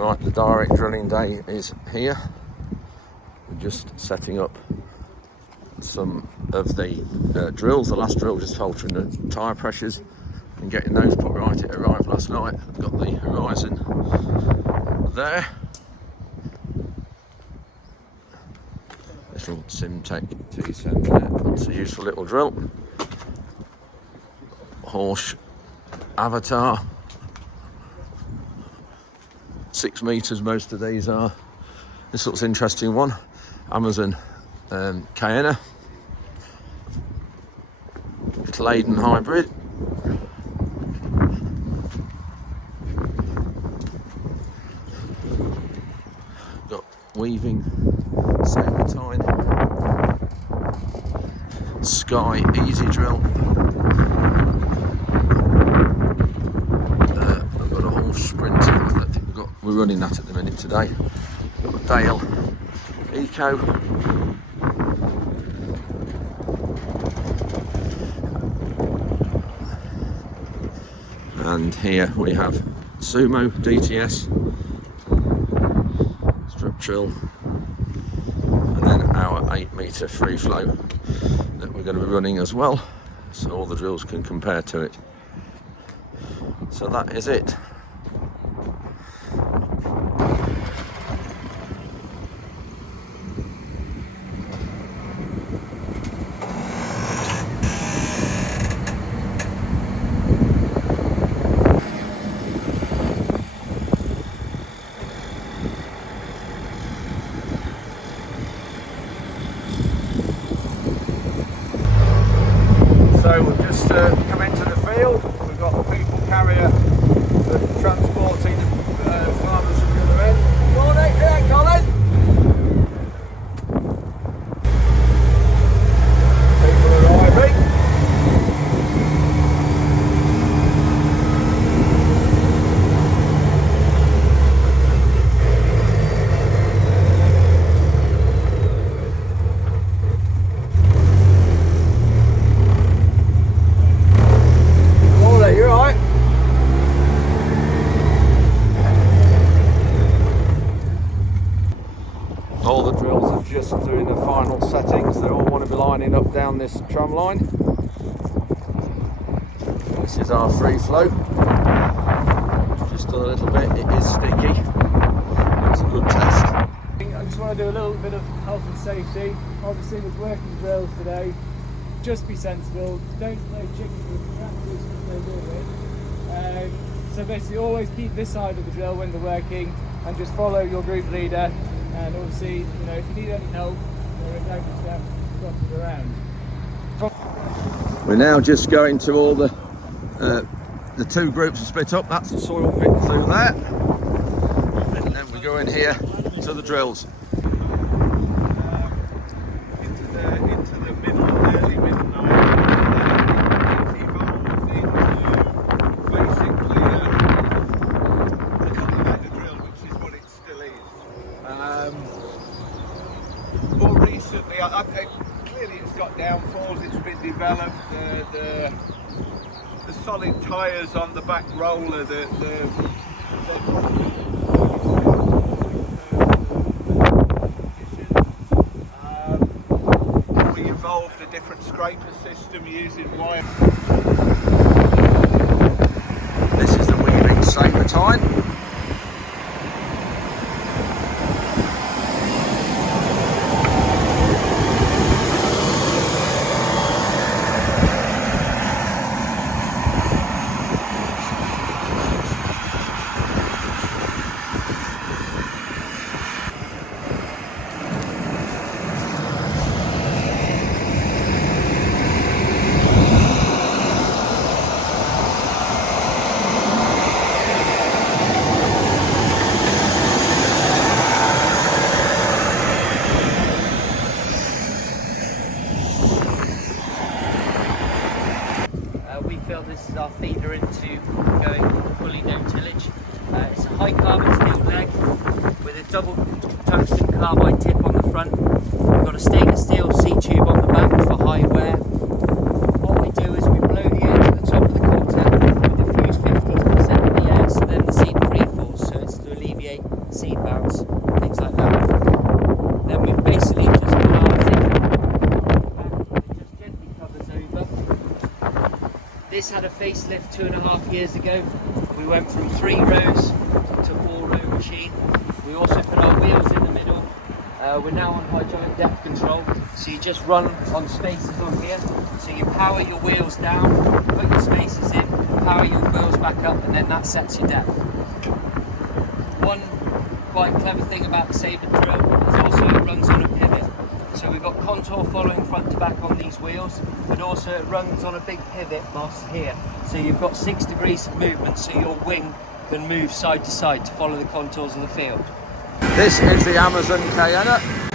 Right, the direct drilling day is here. We're just setting up some of the drills. The last drill just filtering the tyre pressures and getting those put right. It arrived last night. I've got the horizon there. Little Simtech T10 there. It's a useful little drill. Horse Avatar. 6 meters most of these are. This looks interesting one. Amazon Cayenne. Claydon hybrid. Got weaving Simba Tine. Sky easy drill. I've got a horse sprinter. I don't think we're running that at the minute today. Got a Dale Eco. And here we have Sumo DTS strip drill, and then our 8 meter free flow that we're going to be running as well, so all the drills can compare to it. So that is it. So we've just come into the field. We've got the people carrier that's transporting farmers from the other end. Morning, yeah, Colin. People arriving. All the drills are just doing the final settings. They all want to be lining up down this tram line. This is our free flow. Just a little bit. It is sticky. It's a good test. I just want to do a little bit of health and safety. Obviously with working drills today, just be sensible. Don't play chickens with the tractors that they're doing. So basically always keep this side of the drill when they're working and just follow your group leader. And obviously, you know, if you need any help, there are local staff dotted around. We're now just going to all the 2 groups are split up. That's the soil pit through there, and then we go in here to the drills. Into the middle, early midnight, evolved into basically a cultivator drill, which is what it still is. More recently, I think clearly it's got downfalls. It's been developed. The solid tyres on the back roller, we evolved a different scraper system using wire. This is the weaving Simba Tine. We feel this is our feeder into going fully no tillage. It's a high carbon steel leg with a double tungsten carbide tip on the front. We've got a stainless steel seat tube on the back for high wear. What we do is we blow the air to the top of the quarter, we diffuse 50% of the air, so then the seat free falls, so it's to alleviate This had a facelift 2.5 years ago. We went from 3 rows to 4-row machine. We also put our wheels in the middle. We're now on hydraulic depth control, so you just run on spaces on here. So you power your wheels down, put your spaces in, power your wheels back up, and then that sets your depth. One quite clever thing about the Sabre drill is also it runs on a pivot. So we've got contour following front to back on these wheels, but also it runs on a big pivot boss here. So you've got 6 degrees of movement, so your wing can move side to side to follow the contours of the field. This is the Amazon Cayenne.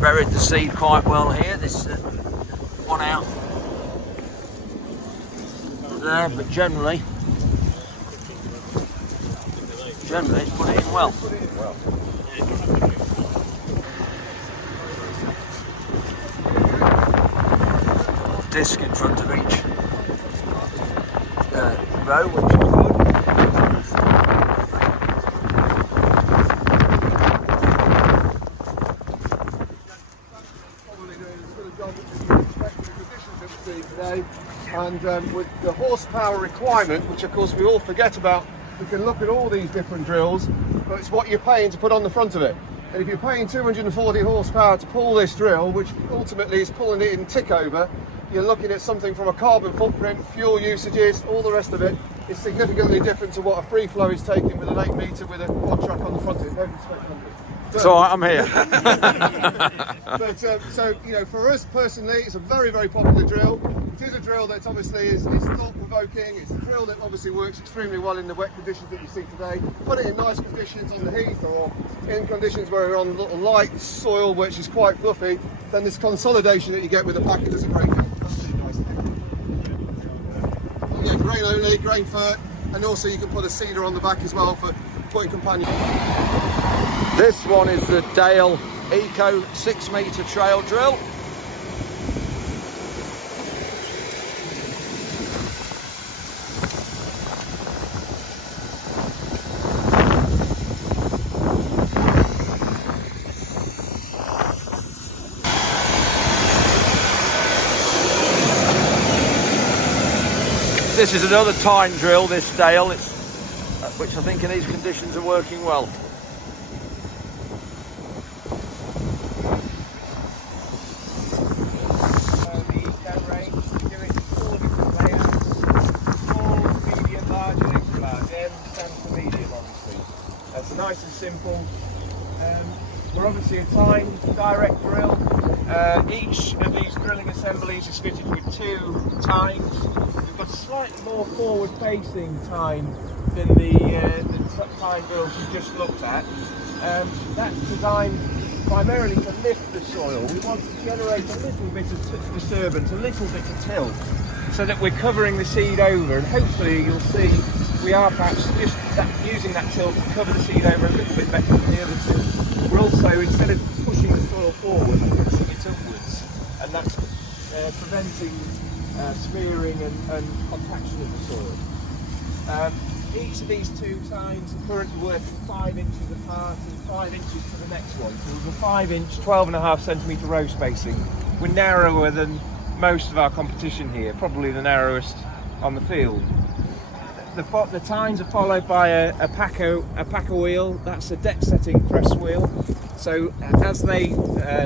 Buried the seed quite well here. This one out there, but generally it's put it in well. Disc in front of each row, which is good. Today, and with the horsepower requirement, which of course we all forget about, we can look at all these different drills, but it's what you're paying to put on the front of it. And if you're paying 240 horsepower to pull this drill, which ultimately is pulling it in tick over, you're looking at something from a carbon footprint, fuel usages, all the rest of it is significantly different to what a free flow is taking with an 8 metre with a quad track on the front of it. No disrespect, It's all right, I'm here. But so you know, for us personally, it's a very, very popular drill. It is a drill that obviously is thought-provoking. It's a drill that obviously works extremely well in the wet conditions that you see today. Put it in nice conditions on the heath, or in conditions where you're on little light soil, which is quite fluffy. Then this consolidation that you get with the packet does a great job. That's really nice. Yeah, grain only, grain fert, and also you can put a cedar on the back as well for putting companion. This one is the Dale Eco 6 metre trail drill. This is another Tine drill, this Dale, which I think in these conditions are working well. Nice and simple. We're obviously a Tine direct drill. Each of these drilling assemblies is fitted with 2 tines. We've got a slightly more forward-facing tine than the Tine drills we just looked at. That's designed primarily to lift the soil. We want to generate a little bit of disturbance, a little bit of tilt, so that we're covering the seed over, and hopefully you'll see we are perhaps just using that tilt to cover the seed over a little bit better than the other two. We're also, instead of pushing the soil forward, we're pushing it upwards, and that's preventing smearing and compaction of the soil. Each of these 2 tines are currently working 5 inches apart and 5 inches to the next one. So there's a 5-inch, 12.5 centimetre row spacing. We're narrower than most of our competition here, probably the narrowest on the field. The tines are followed by a Paco wheel. That's a depth setting press wheel. So as they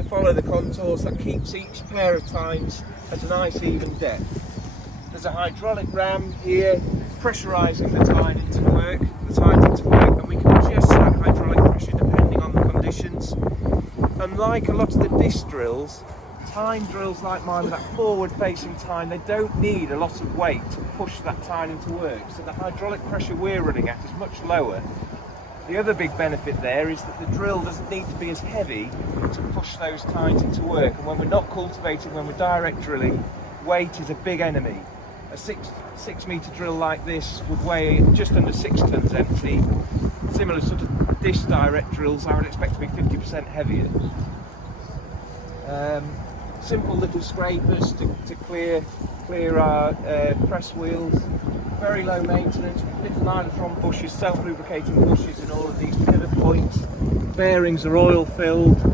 follow the contours, that keeps each pair of tines at a nice even depth. There's a hydraulic ram here pressurising the tine into work, and we can adjust that hydraulic pressure depending on the conditions. Unlike a lot of the disc drills, tine drills like mine with that forward-facing tine, they don't need a lot of weight to push that tine into work. So the hydraulic pressure we're running at is much lower. The other big benefit there is that the drill doesn't need to be as heavy to push those tines into work. And when we're not cultivating, when we're direct drilling, weight is a big enemy. A six metre drill like this would weigh just under 6 tonnes empty. Similar sort of dish direct drills I would expect to be 50% heavier. Simple little scrapers to clear our press wheels. Very low maintenance, little nylon bushes, self-lubricating bushes in all of these pivot points. Bearings are oil filled, so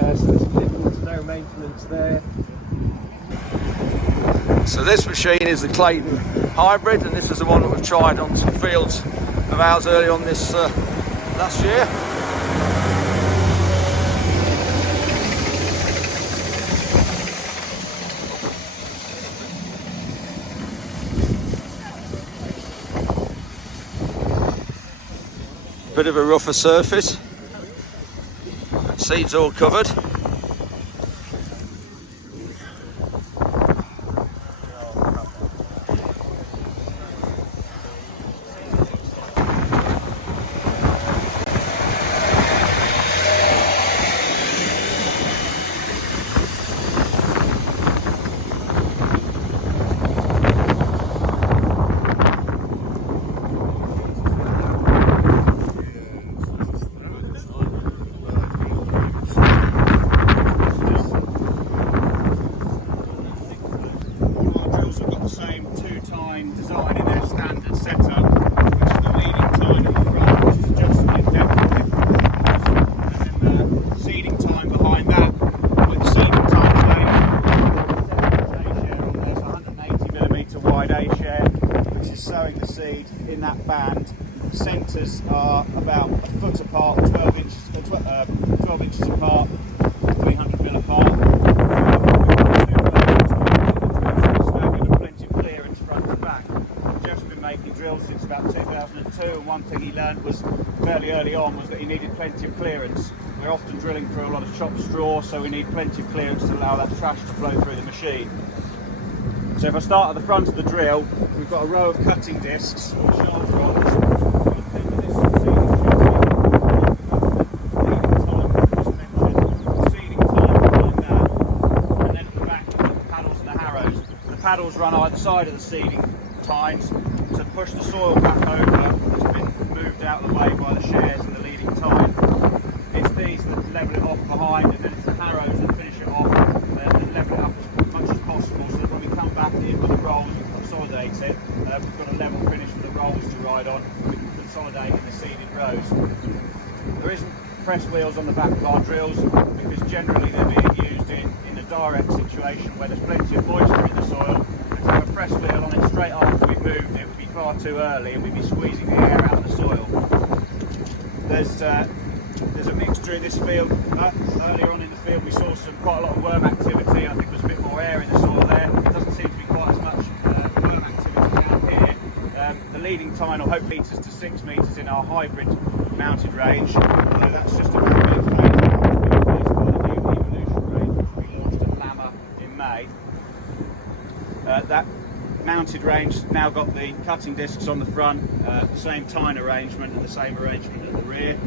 there's little to no maintenance there. So this machine is the Claydon hybrid, and this is the one that we've tried on some fields of ours early on this last year. Bit of a rougher surface, seeds all covered. Design in their standard setup, which is the leading tine at the front, which is just the depth, and then the seeding tine behind that, with the seeding tine today, almost 180mm wide A share, which is sowing the seed in that band. The centres are about a foot apart, 12 inches apart, 300mm apart. Drills since about 2002, and one thing he learned was fairly early on was that he needed plenty of clearance. We're often drilling through a lot of chopped straw, so we need plenty of clearance to allow that trash to flow through the machine. So if I start at the front of the drill, we've got a row of cutting discs or shaft rods. Paddles run either side of the seeding tines to push the soil back over that's been moved out of the way by the shares and the leading tine. It's these that level it off behind, and then it's the harrows that finish it off and level it up as much as possible, so that when we come back in with the rolls and consolidate it, we've got a level finish for the rolls to ride on. We can consolidate in the seeded rows. There isn't press wheels on the back of our drills because generally they're being used in a direct situation where there's plenty of moisture in the soil. And to have a press wheel on it straight after we've moved it would be far too early, and we'd be squeezing the air out of the soil. There's a mixture in this field. Earlier on in the field we saw quite a lot of worm activity. I think there's a bit more air in the soil there. It doesn't seem to be quite as much worm activity down here. The leading tine will hopefully lead us to 6 metres in our hybrid mounted range, although that's just a very big phase replaced by the new evolution range, which we launched at Lama in May. That mounted range now got the cutting discs on the front, the same tine arrangement and the same arrangement at the rear.